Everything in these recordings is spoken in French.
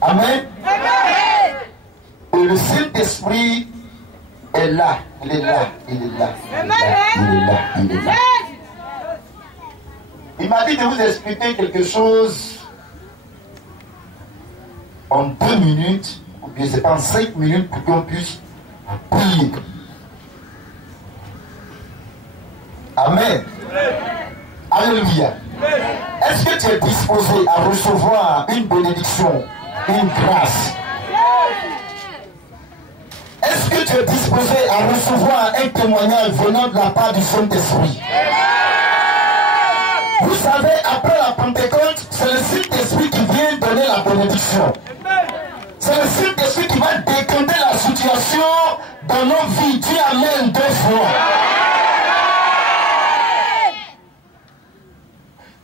Amen. Et le Saint-Esprit est là. Il est là. Il est là. Il est là. Il est là. Il est là. Il m'a dit de vous expliquer quelque chose en 2 minutes, ou bien c'est pas en 5 minutes pour qu'on puisse prier. Amen. Alléluia. Est-ce que tu es disposé à recevoir une bénédiction, une grâce? Est-ce que tu es disposé à recevoir un témoignage venant de la part du Saint-Esprit? Vous savez, après la Pentecôte, c'est le Saint-Esprit qui vient donner la bénédiction. C'est le Saint-Esprit qui va décanter la situation dans nos vies. Dis Amen 2 fois.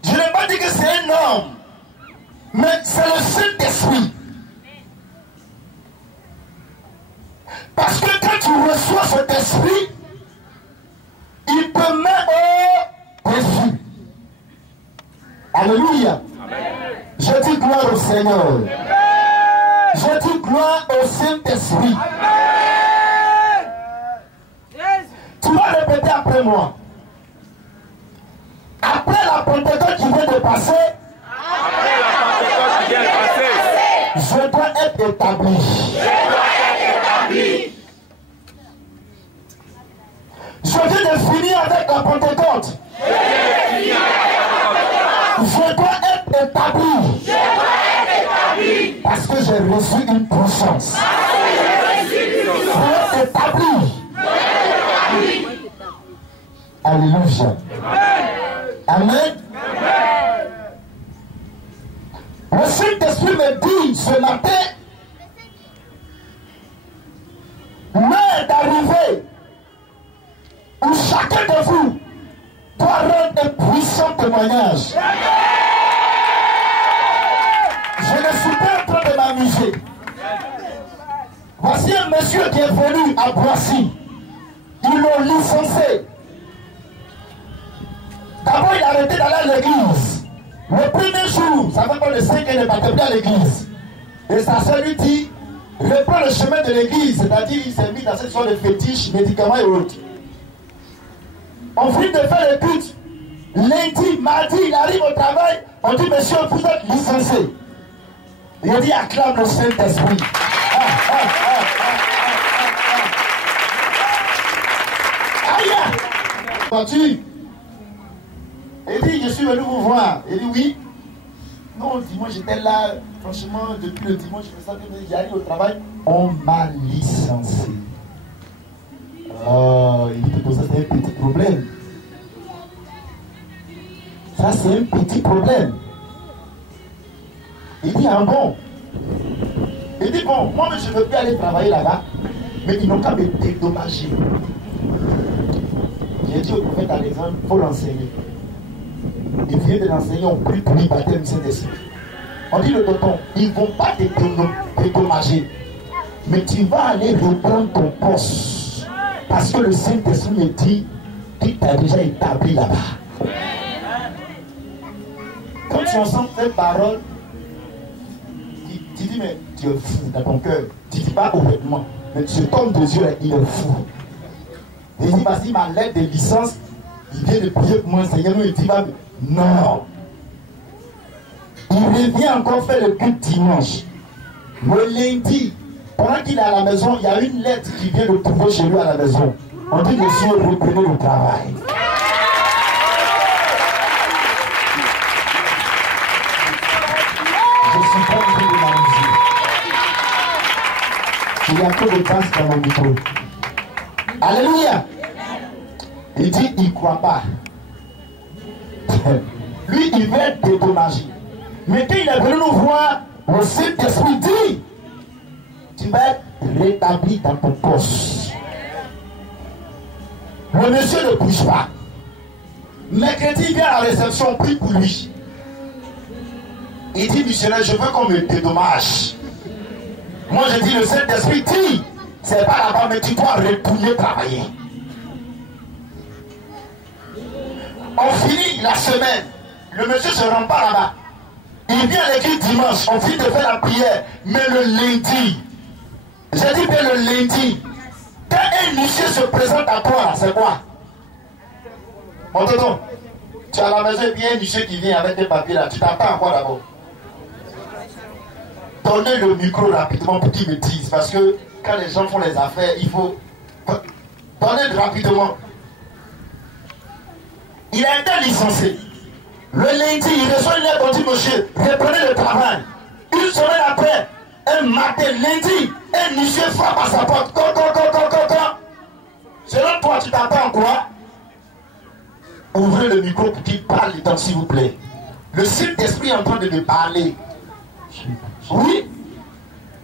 Je n'ai pas dit que c'est un homme, mais c'est le Saint-Esprit. Parce que quand tu reçois cet esprit, il te met au défi. Alléluia. Amen. Je dis gloire au Seigneur. Amen. Je dis gloire au Saint-Esprit. Tu vas répéter après moi. Après la Pentecôte qui vient de passer, je dois être établi. Je viens de finir avec la Pentecôte. Je dois être établi. Parce que j'ai reçu une puissance. Pour être établi. Alléluia. Amen. Le Saint-Esprit me dit ce matin, l'heure est arrivée où chacun de vous doit rendre un puissant témoignage. Je ne suis pas en train de m'amuser. Voici un monsieur qui est venu à Boissy. Ils l'ont licencié. D'abord, il a arrêté d'aller à l'église. Le premier jour, ça fait pas le 5 ans, il ne partait plus à l'église. Et sa soeur lui dit, reprends le chemin de l'église. C'est-à-dire, il s'est mis dans cette sorte de fétiche, médicaments et autres. On finit de faire le culte. Lundi, mardi, il arrive au travail. On dit, monsieur, vous êtes licencié. Il dit, acclame le Saint-Esprit. Aïe! Vois-tu? Il dit, je suis venu vous voir. Il dit, oui. Non, dimanche, j'étais là. Franchement, depuis le dimanche, je me sentais que j'arrive au travail. On m'a licencié. Oh, il dit que ça, c'est un petit problème. Ça, c'est un petit problème. Il dit, ah bon? Il dit, bon, moi, je ne veux plus aller travailler là-bas, mais ils n'ont qu'à me dédommager. J'ai dit au prophète Alexandre, il faut l'enseigner. Il vient de l'enseigner, on prie pour lui baptême Saint-Esprit. On dit le tonton, ils ne vont pas te dédommager, mais tu vas aller reprendre ton poste. Parce que le Saint-Esprit me dit qu'il t'a déjà établi là-bas. Quand tu entends cette parole, tu dis, mais tu es fou dans ton cœur. Tu ne dis pas honnêtement, mais ce homme de Dieu, il est fou. Et il dit, parce qu'il m'a lettre de licence, il vient de prier pour moi, Seigneur, il dit, non. Il revient encore faire le culte dimanche. Le lundi, pendant qu'il est à la maison, il y a une lettre qui vient de trouver chez lui à la maison. On dit, monsieur, reprenez le travail. Je suis pas en train de m'amuser. Il y a que de place dans mon micro. Alléluia. Il dit, il ne croit pas. Lui, il veut être dédommagé. Mais quand il est venu nous voir, le Saint-Esprit dit, tu vas être rétabli dans ton poste. Le monsieur ne bouge pas. Mercredi, il vient à la réception, on prie pour lui. Il dit, missionnaire, je veux qu'on me dédommage. Moi, je dis, le Saint-Esprit dit, c'est pas là-bas, mais tu dois retourner travailler. On finit la semaine. Le monsieur ne se rend pas là-bas. Il vient à l'église dimanche. On finit de faire la prière. Mais le lundi, j'ai dit bien le lundi, quand un monsieur se présente à toi, c'est quoi? Mon tonton, tu es à la maison et puis un monsieur qui vient avec des papiers là. Tu t'attends à quoi d'abord? Donnez le micro rapidement pour qu'il me dise. Parce que quand les gens font les affaires, il faut donner rapidement. Il a été licencié. Le lundi, il reçoit une lettre, on dit, monsieur, reprenez le travail. Une semaine après, un matin, lundi, un monsieur frappe à sa porte. Selon toi, tu t'attends quoi? Ouvrez le micro pour qu'il parle, s'il vous plaît. Le Saint-Esprit est en train de me parler. Oui?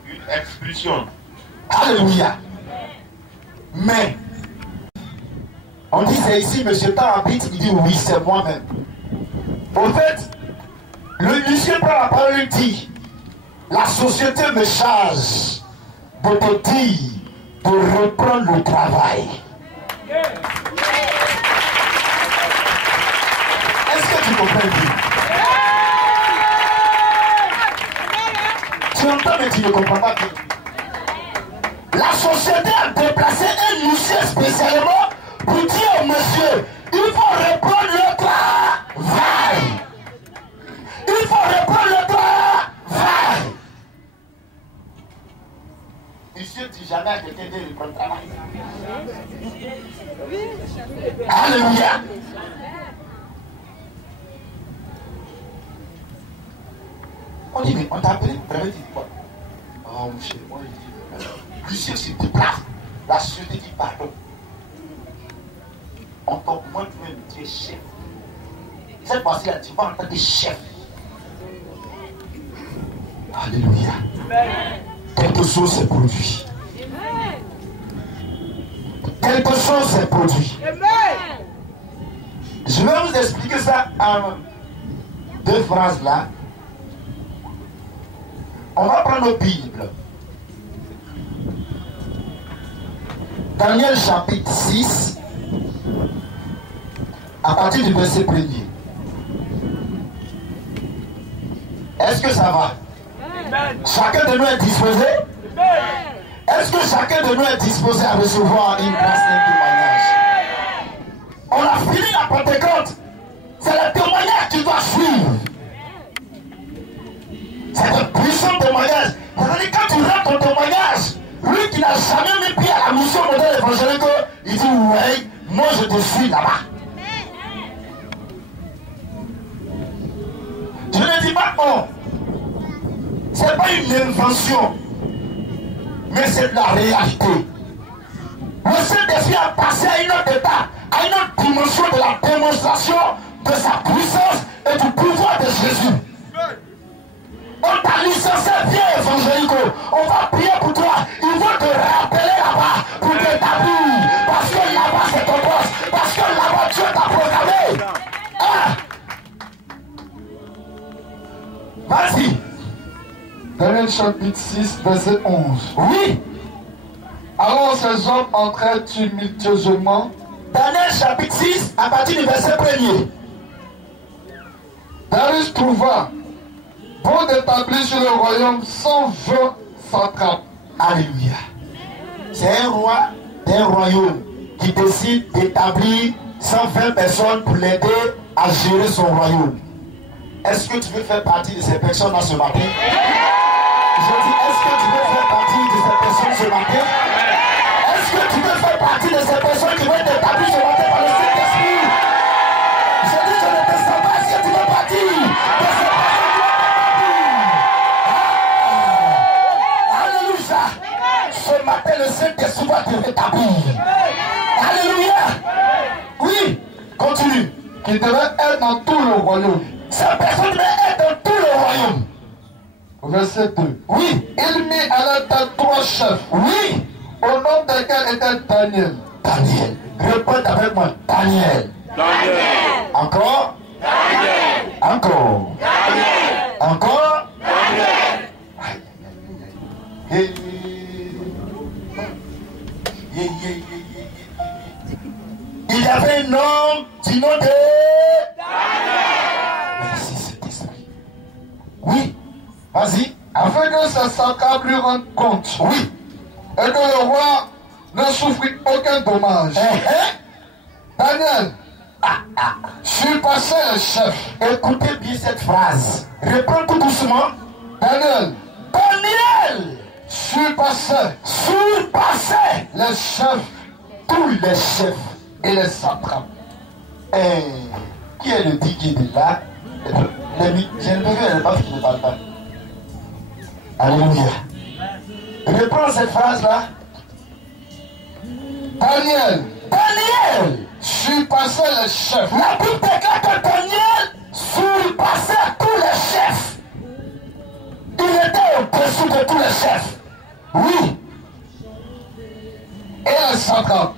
Une expulsion. Alléluia. Mais, on dit c'est ici, monsieur Tant habite, il dit oui, c'est moi-même. Au fait, le monsieur prend la parole et dit, la société me charge de te dire de reprendre le travail. Est-ce que tu comprends bien? Tu entends mais tu ne comprends pas bien. La société a déplacé un monsieur spécialement pour dire au monsieur, il faut reprendre le travail. Il faut reprendre le travail. Monsieur dit jamais à quelqu'un de reprendre le travail. Alléluia. On dit, mais on t'a appelé, vraiment dit quoi? Oh, monsieur, moi, il dit, monsieur se déplace. La société dit pardon. On t'augmente même, tu es chef. Cette fois-ci-là, tu vas en tant que chef. Alléluia. Quelque chose s'est produit. Quelque chose s'est produit. Je vais vous expliquer ça en deux phrases là. On va prendre nos Bibles. Daniel chapitre 6, à partir du verset 1er. Est-ce que ça va? Chacun de nous est disposé? Est-ce que chacun de nous est disposé à recevoir une grâce et un témoignage? On a fini la Pentecôte. C'est le témoignage qui doit suivre. C'est un puissant témoignage. C'est-à-dire quand tu rends ton témoignage, lui qui n'a jamais mis pied à la mission modèle évangélique, il dit ouais, moi je te suis là-bas. Je ne dis pas non. C'est pas une invention, mais c'est de la réalité. Le Saint-Esprit a passé à une autre étape, à une autre dimension de la démonstration de sa puissance et du pouvoir de Jésus. On t'a licencié, viens évangélique. On va prier pour toi. Ils vont te rappeler là-bas pour t'établir. Parce que là-bas c'est ton poste. Parce que là-bas Dieu t'a programmé. Ah. Vas-y. Daniel chapitre 6, verset 11. Oui. Alors ces hommes entrèrent tumultueusement. Daniel chapitre 6, à partir du verset 1er. Darius trouva bon d'établir sur le royaume 120 satrapes. Alléluia. C'est un roi d'un royaume qui décide d'établir 120 personnes pour l'aider à gérer son royaume. Est-ce que tu veux faire partie de ces personnes-là ce matin? Je dis, est-ce que tu veux faire partie de ces personnes ce matin? Est-ce que tu veux faire partie de ces personnes qui vont être établies ce matin par le Saint-Esprit? Je dis, je ne te sens pas. Est-ce que tu veux partir de ces personnes? Alléluia. Ce matin, le Saint-Esprit va te rétablir. Alléluia. Oui, continue. Qui devaient être dans tout le royaume. Cette personne devait être dans tout le royaume. verset 2. Oui. Il mit à la tête 3 chefs. Oui. Au nom desquels était Daniel. Daniel. Répète avec moi. Daniel. Daniel. Encore. Daniel. Encore. Daniel. Encore. Daniel. Hey. Il y avait un homme du nom de Daniel. Merci Saint-Esprit. Oui. Vas-y. Afin que ses sacrables lui rendent compte. Oui. Et que le roi ne souffrit aucun dommage. Daniel surpassait les chefs. Écoutez bien cette phrase. Reprends tout doucement. Daniel Daniel surpassait les chefs, tous les chefs et les satrapes. Qui est le DJ de là? Je ne peux pas qui ne parle pas. Alléluia. Reprends cette phrase-là. Daniel surpassait les chefs. La Bible déclare que Daniel surpassait tous les chefs. Il était au-dessus de tous les chefs. Oui. Et les satrapes.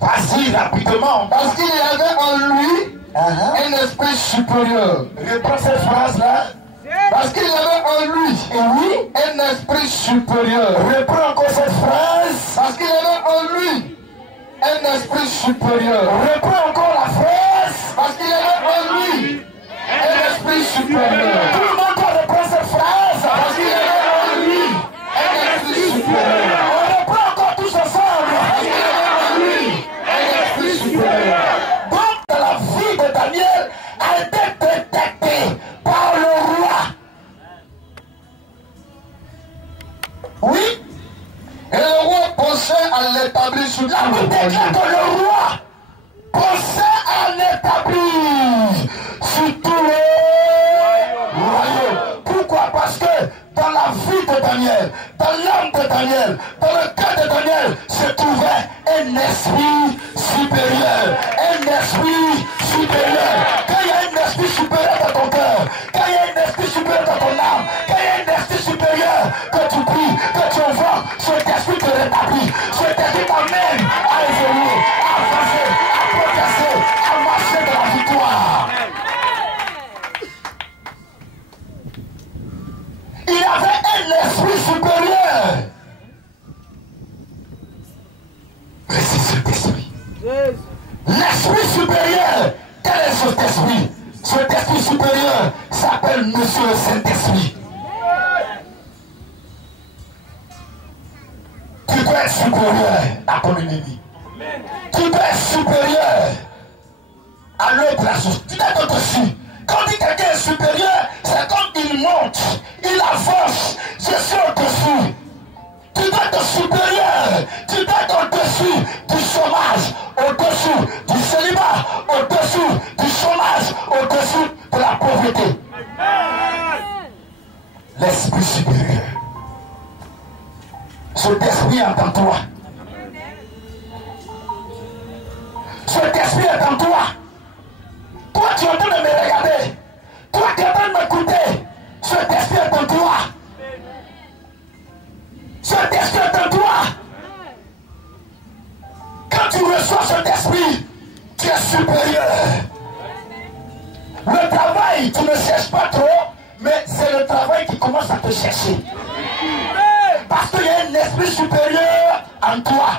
Vas-y rapidement. Parce qu'il y avait en lui un esprit supérieur. Reprends cette phrase-là. Parce qu'il y avait en lui un esprit supérieur. Reprends encore cette phrase. Parce qu'il y avait en lui un esprit supérieur. Reprends encore la phrase. Parce qu'il y avait en lui un esprit supérieur. Tout le monde doit reprendre cette phrase. Parce qu'il y avait en lui un esprit supérieur. On reprend encore tous ensemble. Parce qu'il y avait en lui un esprit supérieur. Donc la vie de Daniel a été détectée par le roi. Oui. Et le roi pensait à l'établir sur La tout Bible le déclare royaume. que le roi pensait à l'établir sur tout le royaume. Pourquoi? Parce que dans la vie de Daniel, dans l'âme de Daniel, dans le cœur de Daniel, se trouvait un esprit supérieur. Un esprit supérieur. Quand il y a un esprit supérieur dans ton cœur, quand il y a un esprit supérieur dans ton âme, quand il y a un esprit supérieur que tu pries, que tu envoies, cet esprit te rétablit. Cet esprit t'amène à évoluer, à avancer, à progresser, à marcher de la victoire. Il avait un esprit supérieur. Merci cet esprit. L'esprit supérieur. Quel est cet esprit? Cet esprit supérieur s'appelle Monsieur le Saint-Esprit. Tu dois être supérieur à ton ennemi. Tu dois être supérieur à l'autre la chose. Tu dois être au-dessus. Quand on dit quelqu'un est supérieur, c'est comme il monte, il avance. Je suis au-dessus. Tu dois être supérieur. Tu dois être au-dessus du chômage, au-dessus du célibat, au-dessus du chômage, au-dessus de la pauvreté. L'esprit supérieur. Cet esprit est en toi. Cet esprit est en toi. Toi, tu es en train de me regarder. Toi, tu es en train de m'écouter. Cet esprit est en toi. Cet esprit est en toi. Quand tu reçois cet esprit, tu es supérieur. Le travail, tu ne cherches pas trop, mais c'est le travail qui commence à te chercher. Parce qu'il y a un esprit supérieur en toi.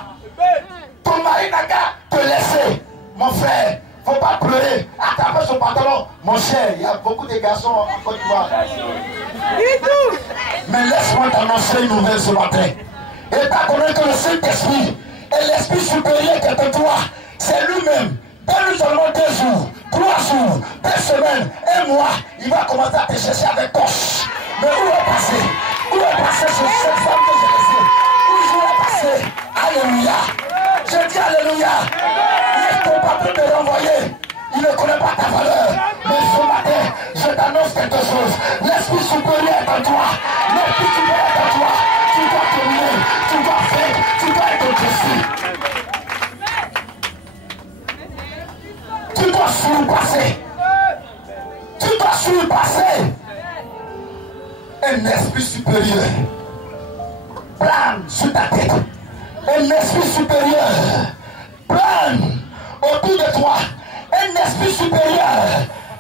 Ton mari n'a qu'à te laisser. Mon frère, faut pas pleurer. Attrape son pantalon. Mon cher, il y a beaucoup de garçons en Côte d'Ivoire. Mais laisse-moi t'annoncer une nouvelle ce matin. Et t'as connu que le Saint-Esprit et l'Esprit supérieur qui est en toi, c'est lui-même. Donne-lui seulement 2 jours, 3 jours, 2 semaines, 1 mois. Il va commencer à te chercher avec poche. Mais où est passé? Où est passé cette femme que j'ai laissée? Où est passé? Alléluia. Je dis Alléluia. Il est ton papa de renvoyer. Il ne connaît pas ta valeur. Mais ce matin, je t'annonce quelque chose. L'esprit supérieur est en toi. L'esprit supérieur est en toi. Tu dois terminer. Tu dois faire. Tu dois être au-dessus. Tu dois surpasser. Tu dois surpasser. un esprit supérieur plane sur ta tête. Un esprit supérieur plane autour de toi. Un esprit supérieur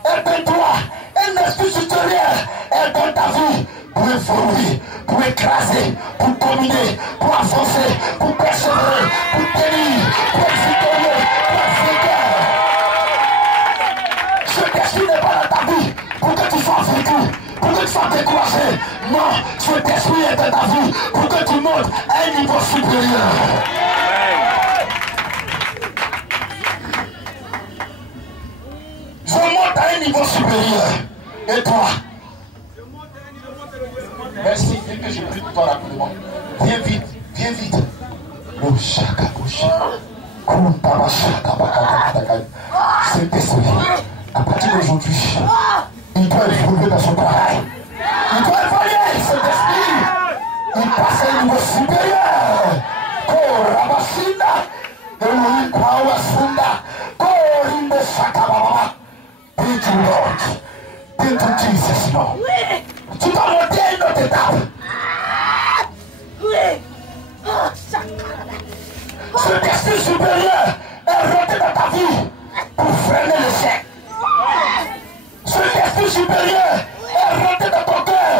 est en toi. Un esprit supérieur est dans ta vie pour évoluer, pour écraser, pour dominer, pour avancer, pour persévérer, pour tenir, pour être victorieux, pour être vainqueur. Cet esprit n'est pas dans ta vie pour que tu sois vaincu, pour que tu sois découragé. Non, cet esprit est dans ta vie pour que tu montes à un niveau supérieur. Je monte à un niveau supérieur. Et toi? Merci, viens que je prie pour toi rapidement. Viens vite, viens vite. Le chaka bouché. Cet esprit, à partir d'aujourd'hui, il doit évoluer dans son travail. Il doit évoluer cet esprit. Il passe à un niveau supérieur. Korabashina. Elohim Kwawasunda. Korinde Shakababa. Thank you, Lord. Thank you, Jesus, Lord. Tu vas monter à une autre étape. Cet esprit supérieur est rentré dans ta vie pour freiner l'échec. Cet esprit supérieur est rentré dans ton cœur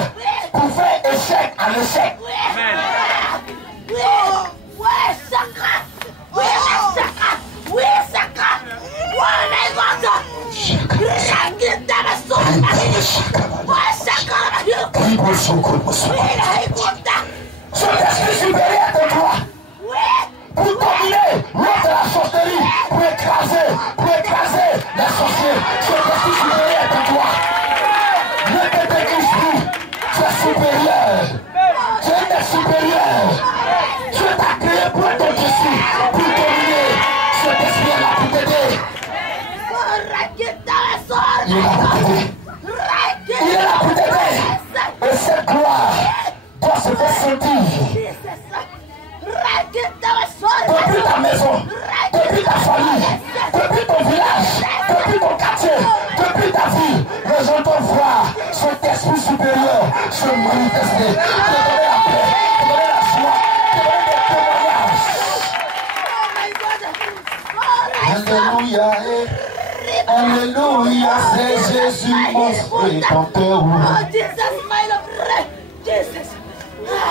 pour faire échec à l'échec. Cet esprit supérieur de toi pour dominer l'autre de la sorcellerie, pour écraser les sorciers. Cet esprit supérieur de toi ne te déguise plus. Tu es supérieur. Tu es supérieur. Tu t'as créé pour ton dessus, pour dominer. Cet esprit est là pour t'aider. Il est là pour t'aider. Il est là pour t'aider. Et cette gloire doit se faire sentir. Depuis ta maison, depuis ta famille, depuis ton village, depuis ton quartier, depuis ta vie, les gens doivent voir cet esprit supérieur se manifester, te donner la paix, te donner la joie, te donner des témoignages. Alléluia, alléluia, c'est Jésus mon rédempteur.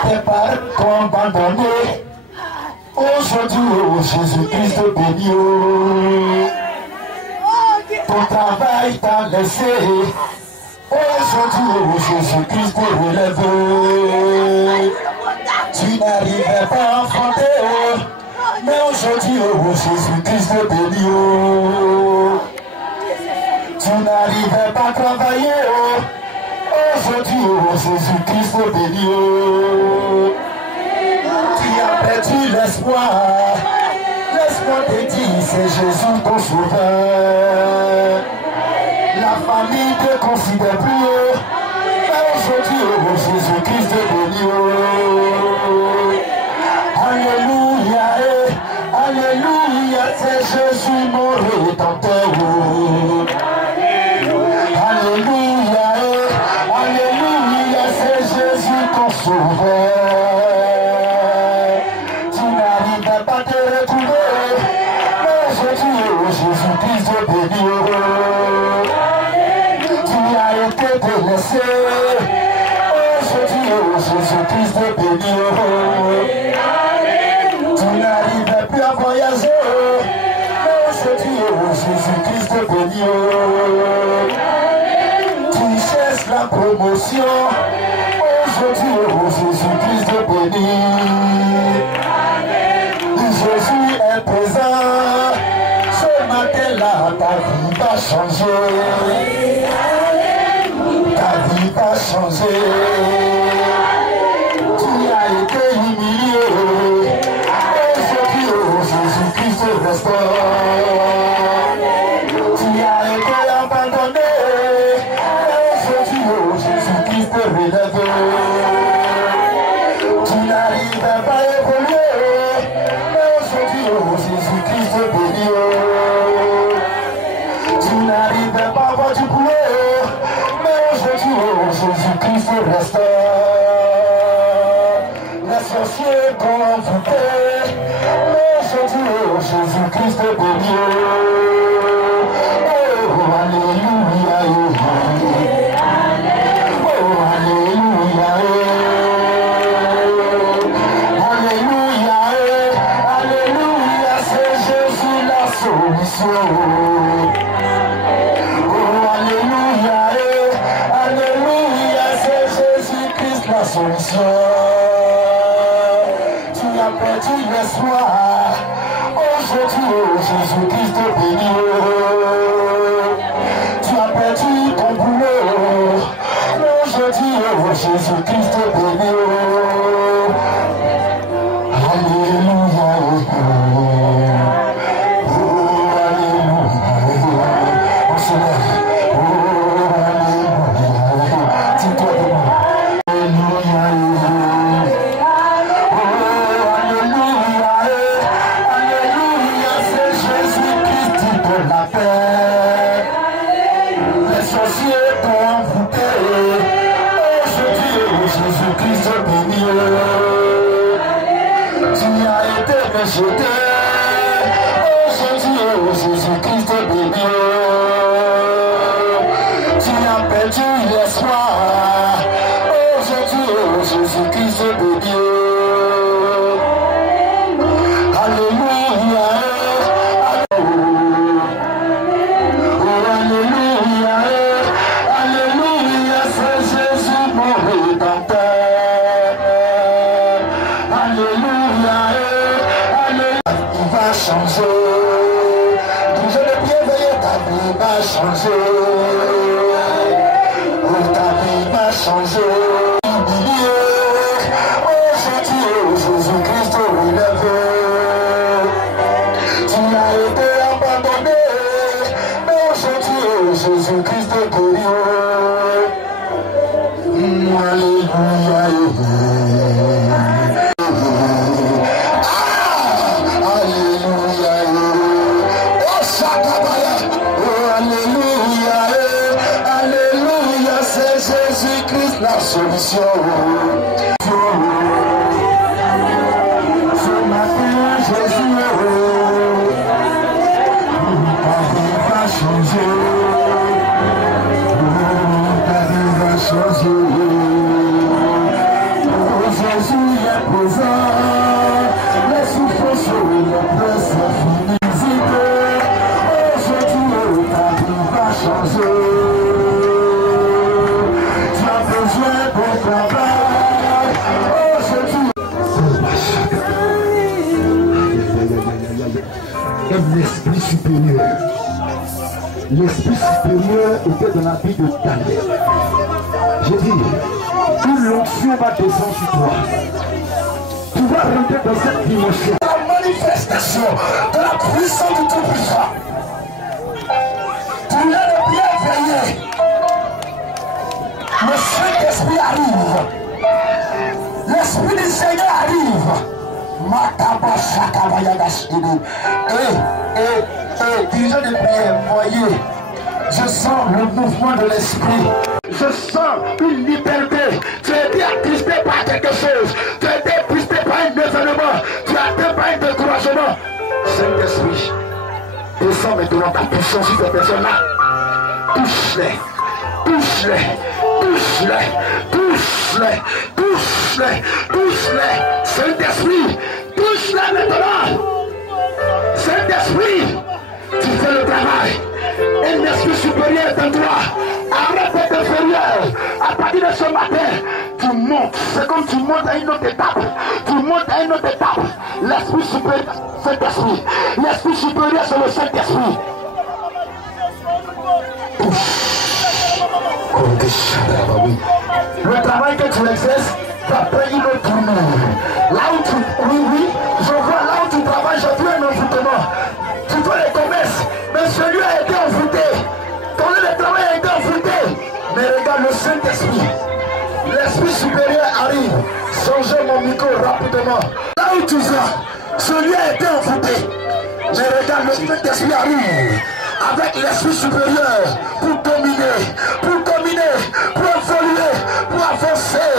Tes parents t'ont abandonné. Aujourd'hui, oh Jésus-Christ béni, oh. Ton travail t'a laissé. Aujourd'hui, oh Jésus-Christ te relève. Tu n'arrivais pas à enfanter, oh. Mais aujourd'hui, oh Jésus-Christ béni, oh. Tu n'arrivais pas à travailler, oh. Aujourd'hui, oh Jésus-Christ béni, oh. Tu as perdu l'espoir. Laisse-moi te dire, c'est Jésus ton sauveur. La famille te considère plus haut. Mais aujourd'hui, oh Jésus-Christ béni, oh. Alléluia, alléluia, c'est Jésus mon rédempteur, oh. Alléluia, alléluia, c'est Jésus ton sauveur. Tu n'arrives pas à te retrouver, mais aujourd'hui, oh Jésus-Christ béni, oh. Tu as été délaissé, aujourd'hui, oh Jésus-Christ béni, oh. Tu n'arrivais plus à voyager, mais aujourd'hui, oh Jésus-Christ béni, oh. Tu cherches la promotion, aujourd'hui, oh Jésus-Christ béni. Jésus est présent, ce matin-là, ta vie va changer. Ta vie va changer. Tu as été humilié, aujourd'hui, oh Jésus-Christ restaure. Tu as été abandonné, aujourd'hui, oh Jésus-Christ relève. Tu n'arrivais pas à évoluer, mais aujourd'hui, oh Jésus-Christ béni, oh. Tu n'arrivais pas à avoir du boulot, mais aujourd'hui, oh Jésus-Christ Jésus-Christ restaure. Les sorciers convoqués, aujourd'hui Jésus-Christ est béni. Oh, alléluia, oh, alléluia, alléluia, alléluia, c'est Jésus la solution. Solution. Tu as perdu l'espoir. Aujourd'hui, Jésus-Christ te bénit. Tu as perdu ton boulot. Aujourd'hui, Jésus-Christ te bénit. Alléluia. Oh, alléluia. On se lève. Oh, alléluia. Dis-toi de moi. Jésus-Christ est béni. Tu as perdu l'espoir. Aujourd'hui, Jésus-Christ est béni. Alléluia. Alléluia. Alléluia. C'est Jésus mon rédempteur. Alléluia. Il va changer. Je ne peux veiller, ta vie va changer. Oh, ta vie va changer. Aujourd'hui, Jésus-Christ est relevé. Tu as été abandonné, mais aujourd'hui, Jésus-Christ est guéri. Alléluia. La solution. Ce matin, Jésus est heureux. Ta vie va changer. Ta vie va changer. Oh, Jésus est présent. Les souffrances et les pleurs sont finies. Aujourd'hui, ta vie va changer. L'esprit supérieur. L'esprit supérieur était dans la vie de Daniel. J'ai dit, une l'onction va descendre sur toi. Tu vas rentrer dans cette dimension. La manifestation de la puissance du Tout-Puissant. Tu viens de bien veiller. Le Saint-Esprit arrive. L'Esprit du Seigneur arrive. Dirigeant de prière, voyez, je sens le mouvement de l'esprit. Je sens une liberté. Tu as été attristé par quelque chose. Tu as été attristé par un événement. Tu as été par un découragement. Saint-Esprit, descends maintenant ta puissance sur ces personnes-là. Touche-les. Touche-les. Touche-les. Touche-les. Touche-les. Touche-les. Saint-Esprit, touche-les maintenant. Saint-Esprit, tu fais le travail. Un esprit supérieur est en toi. Arrête d'être inférieur. À partir de ce matin, tu montes. C'est comme tu montes à une autre étape. Tu montes à une autre étape. L'esprit supérieur, Saint-Esprit. L'esprit supérieur, c'est le Saint-Esprit. Le travail que tu exerces va prendre une autre tournure. Là où tu... Oui, je vois là où tu travailles, j'ai vu un envoûtement. Tu vois les commerces, mais celui a été envoûté. Ton lieu de travail a été envoûté. Mais regarde le Saint-Esprit. L'Esprit supérieur arrive. Changez mon micro rapidement. Là où tu vas, celui a été envoûté. Mais regarde, le Saint-Esprit arrive. Avec l'Esprit supérieur pour dominer, pour évoluer, pour avancer.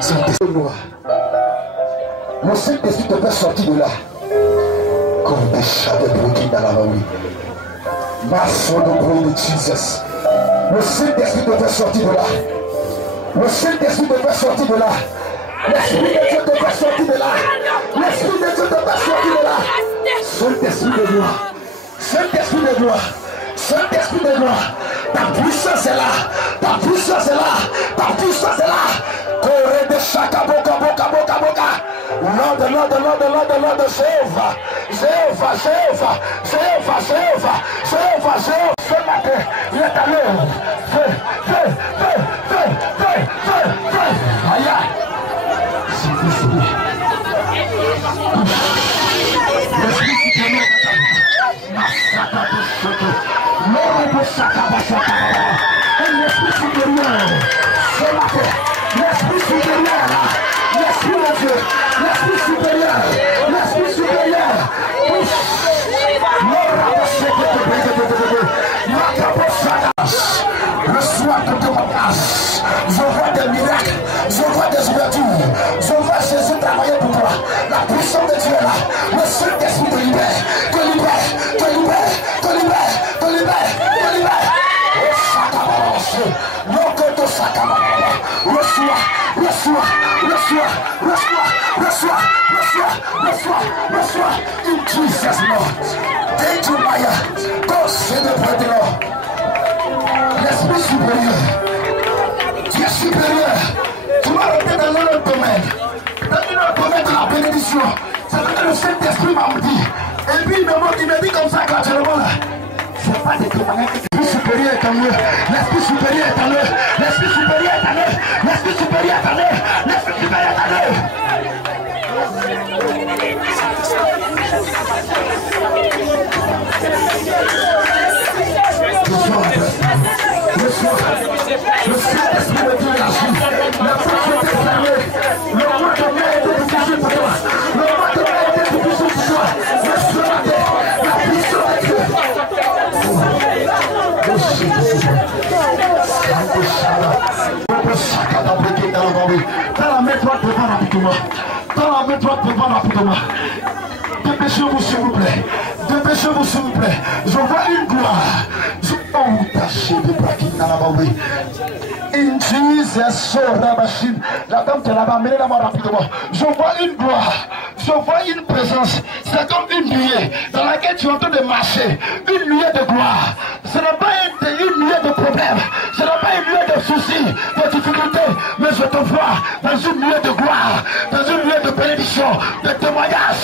Saint-Esprit, le Saint-Esprit te fait sortir de là. Comme des chats de bruit dans la rue. Masse de bruit de Jesus. Le Saint-Esprit te fait sortir de là. Le Saint-Esprit te fait sortir de là. L'Esprit de Dieu te fait sortir de là. L'Esprit de Dieu te fait sortir de là. Saint-Esprit de gloire. Saint-Esprit de gloire. Saint-Esprit de gloire. Ta puissance est là. Ta puissance est là. Ta puissance est là. Corée de chaka boka boka boka boka. Lord, Lord, Lord, Lord, Lord, Jéhovah. Jéhovah, Jéhovah, Jéhovah, Jéhovah, Jéhovah, Jéhovah. Ce matin, il est à l'heure. Feu, feu, feu, feu, feu, feu, feu. Aïe. L'esprit qui te met. L'esprit supérieur, ce matin, l'esprit supérieur, l'esprit de Dieu, l'esprit supérieur, l'esprit supérieur. Le soir de ma place, je vois des miracles, je vois des ouvertures, je vois Jésus travailler pour toi. La puissance de Dieu est là, le Saint-Esprit te libère, te libère, te libère, te libère, te libère, te libère. Reçois, reçois, reçois, reçois, reçois, reçois, reçois, reçois. In Jesus' name. Thank you, Maya. God send the bread, Lord. L'esprit supérieur. Tu es supérieur. Tu m'as répété dans notre domaine. Dans notre domaine de la bénédiction. C'est ce que le Saint-Esprit m'a dit. Et puis il me dit comme ça gratuitement là. C'est pas des témoignages. L'esprit supérieur est en eux. L'esprit supérieur est en eux. L'esprit supérieur est en eux. L'esprit supérieur est en eux. L'esprit supérieur est en eux. Le Saint-Esprit de Dieu agit. La porte est fermée. Le roi de mer est difficile pour toi. Le roi de mer est difficile pour toi. Le soir de la puissance de Dieu. Dans la main droite devant rapidement. Dans la main droite devant rapidement. Dépêchez-vous s'il vous plaît. Dépêchez-vous s'il vous plaît. Je vois une gloire. In Jesus, la dame te là-bas, amenez-la moi rapidement. Je vois une gloire, je vois une présence. C'est comme une nuée dans laquelle tu es en train de marcher. Une nuée de gloire. Ce n'est pas une nuée de problèmes. Ce n'est pas une nuée de soucis, de difficultés. Mais je te vois dans une nuée de gloire, dans une nuée de bénédiction, de témoignage.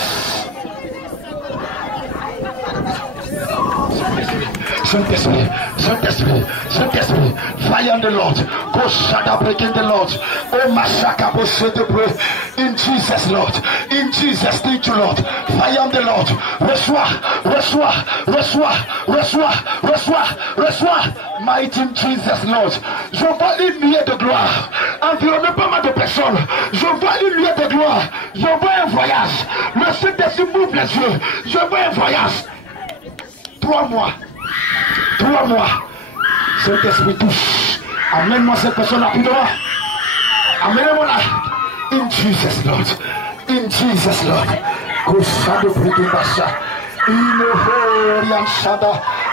Saint-Esprit, Saint-Esprit, Saint-Esprit, fire the Lord, go shada breaking the Lord, oh Mashaka, go set the prayer, in Jesus Lord, in Jesus, thank you Lord, fire the Lord, reçois, reçois, reçois, reçois, reçois, reçois, mighty Jesus Lord, je vois une nuée de gloire, environné pas mal de personnes, je vois une nuée de gloire, je vois un voyage, le Saint-Esprit m'ouvre les yeux, je vois un voyage, 3 mois. 3 mois. Saint-Esprit touche. Amène-moi cette personne rapidement. Amène-moi là. In Jesus Lord. In Jesus Lord. Koshado Brigibasha.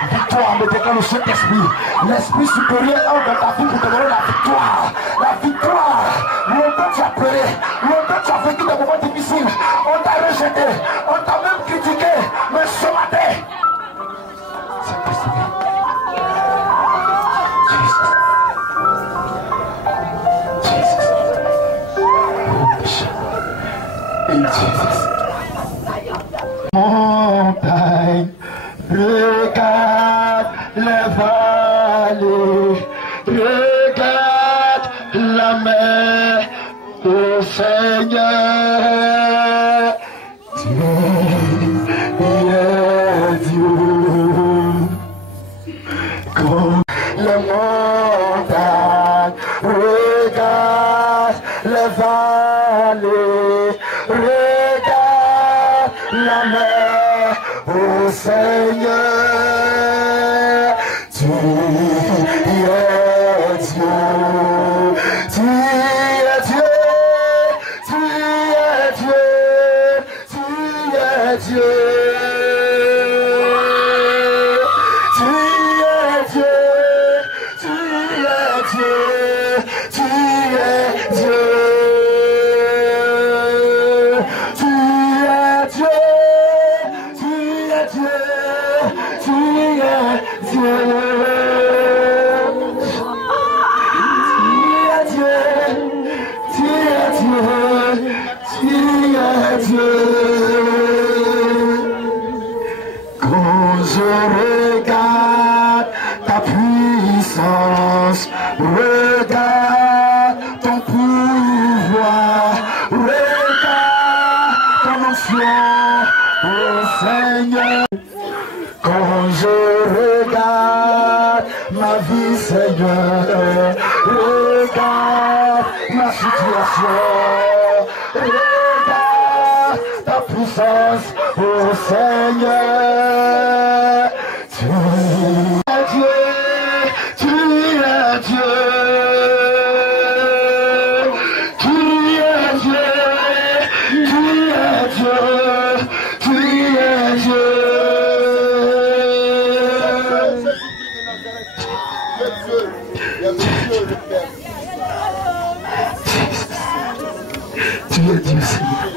Victoire me déclare le Saint-Esprit. L'Esprit supérieur entre ta vie pour te donner la victoire. La victoire. Longtemps tu as pleuré. Longtemps tu as vécu des moments difficiles. On t'a rejeté. On t'a même critiqué. Mais ce matin, montagne, regarde les vallées, regarde la mer, ô Seigneur, Dieu est Dieu. Comme les montagnes, regarde les vallées, regarde la mer, ô Seigneur, tu es Regarde ton pouvoir, regarde ton onction, oh Seigneur. Quand je regarde ma vie, Seigneur, regarde ma situation, regarde ta puissance, oh Seigneur. Tu es Dieu, tu es Dieu, tu es Dieu, tu es Dieu, tu es Dieu. Tu es Dieu, Seigneur.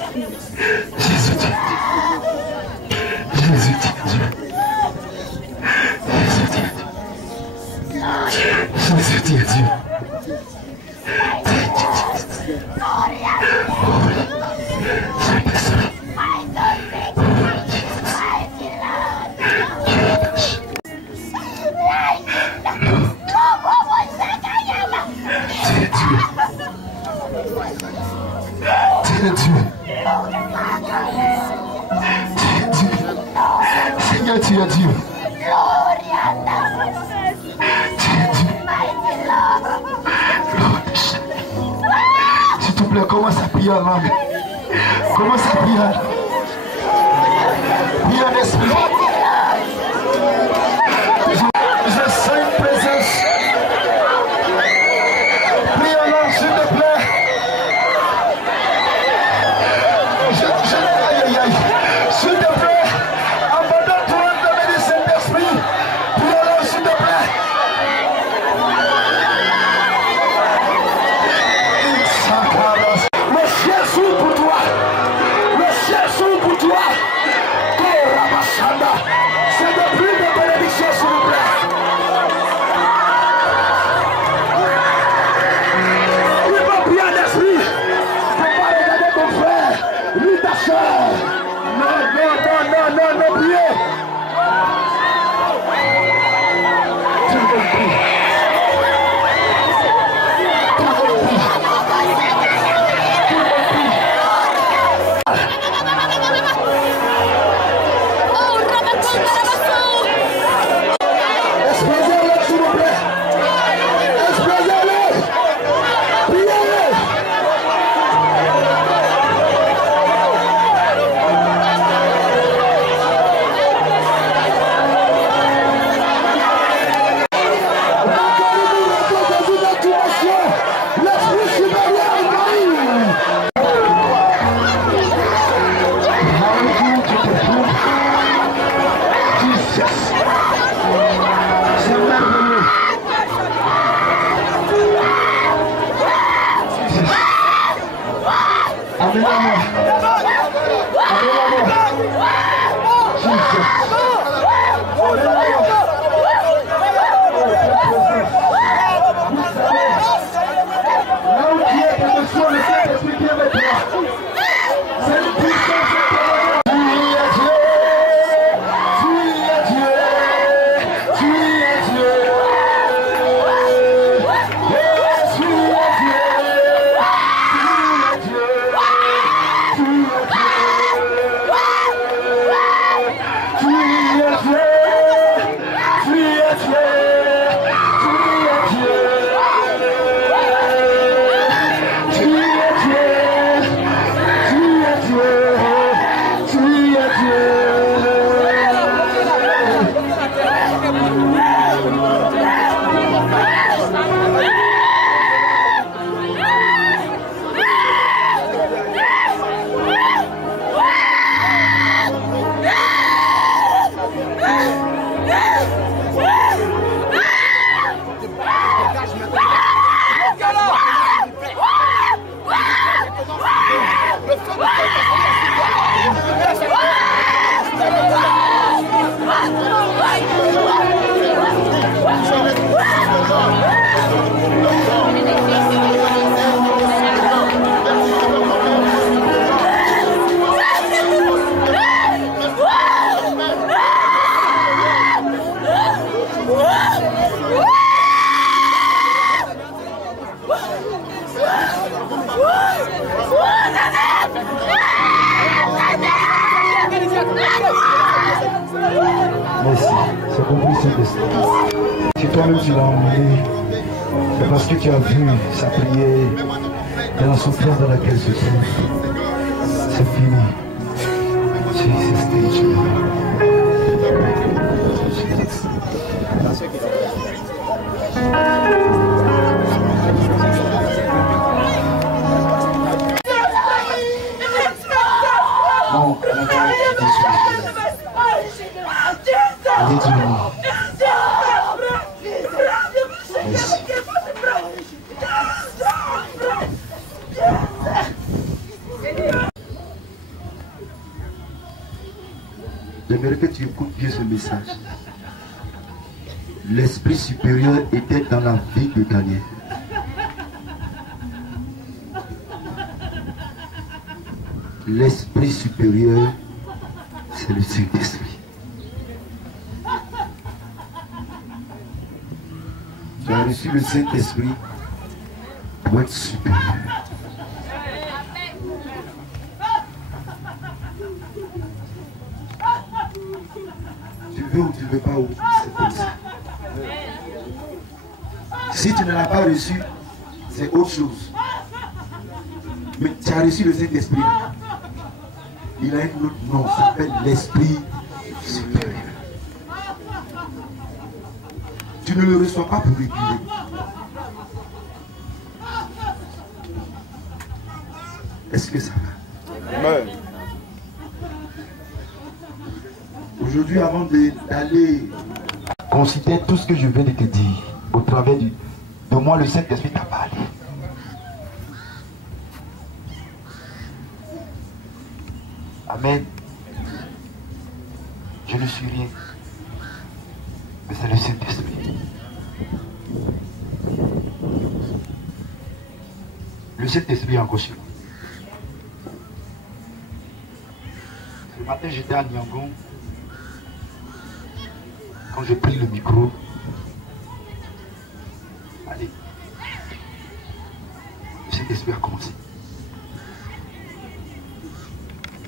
Jésus, tu es Dieu. Jésus, tu es Dieu. Jésus, tu es Dieu. Jésus, tu es Dieu. Seigneur, tu es Dieu. S'il te plaît, commence à prier en langue. Commence à prier. Priez en esprit. Je sens une présence. Prie en langue, s'il te plaît. Aïe, aïe. S'il te plaît, abandonne-toi dans le Saint-Esprit. Prie en langue, s'il te plaît. Le ciel s'ouvre pour toi. Le ciel s'ouvre pour toi. C'est de plus de bénédiction, s'il vous plaît. Il faut prier en esprit. Il ne faut pas regarder ton frère, ni ta soeur. Non, priez. Tu veux prier. toi-même tu l'as emmené. Mais parce que tu as vu sa prière et la souffrance dans laquelle se trouve. C'est fini. Jesus, thank you. Non, j'aimerais que tu écoutes bien ce message. L'esprit supérieur était dans la vie de Daniel. L'esprit supérieur, c'est le Saint-Esprit. Tu as reçu le Saint-Esprit pour être supérieur. Tu veux ou tu ne veux pas, c'est comme ça. Si tu ne l'as pas reçu, c'est autre chose. Mais tu as reçu le Saint-Esprit. Il a un autre nom, ça s'appelle l'Esprit supérieur. Tu ne le reçois pas pour reculer. Est-ce que ça va? Amen. Aujourd'hui, avant d'aller considérer tout ce que je viens de te dire, au travers de moi, le Saint-Esprit t'a parlé. Amen. Je ne suis rien, mais c'est le Saint-Esprit. Le Saint-Esprit est encore sur moi. Ce matin, j'étais à Niangon. Quand j'ai pris le micro, allez, le Saint-Esprit a commencé.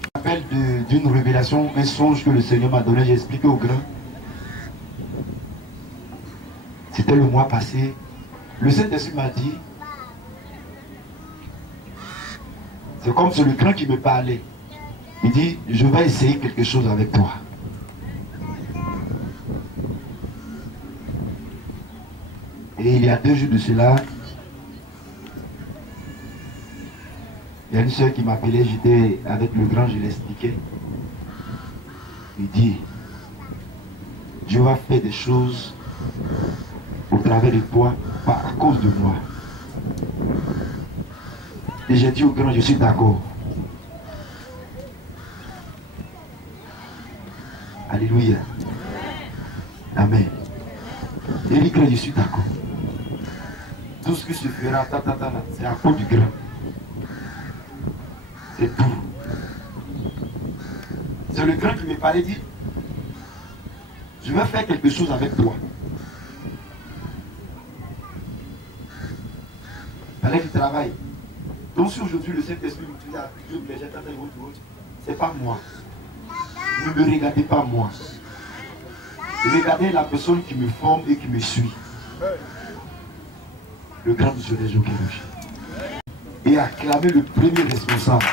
Je me rappelle d'une révélation, un songe que le Seigneur m'a donné, j'ai expliqué au grand. C'était le mois passé. Le Saint-Esprit m'a dit, c'est comme c'est le grand qui me parlait. Il dit, je vais essayer quelque chose avec toi. Et il y a 2 jours de cela, il y a une soeur qui m'appelait, j'étais avec le grand, je l'expliquais. Il dit, Dieu va faire des choses au travers de toi, pas à cause de moi. Et j'ai dit au grand, je suis d'accord. Alléluia. Amen. Et il dit, je suis d'accord. Tout ce qui se fera, c'est à cause du grand. C'est tout. C'est le grand qui me parlait, dit, je vais faire quelque chose avec toi. Il fallait qu'il travaille. Donc si aujourd'hui le Saint-Esprit me dit, c'est pas moi. Ne me regardez pas moi. Regardez la personne qui me forme et qui me suit. Le grand missionnaire Joké Roger. Et acclamez le premier responsable.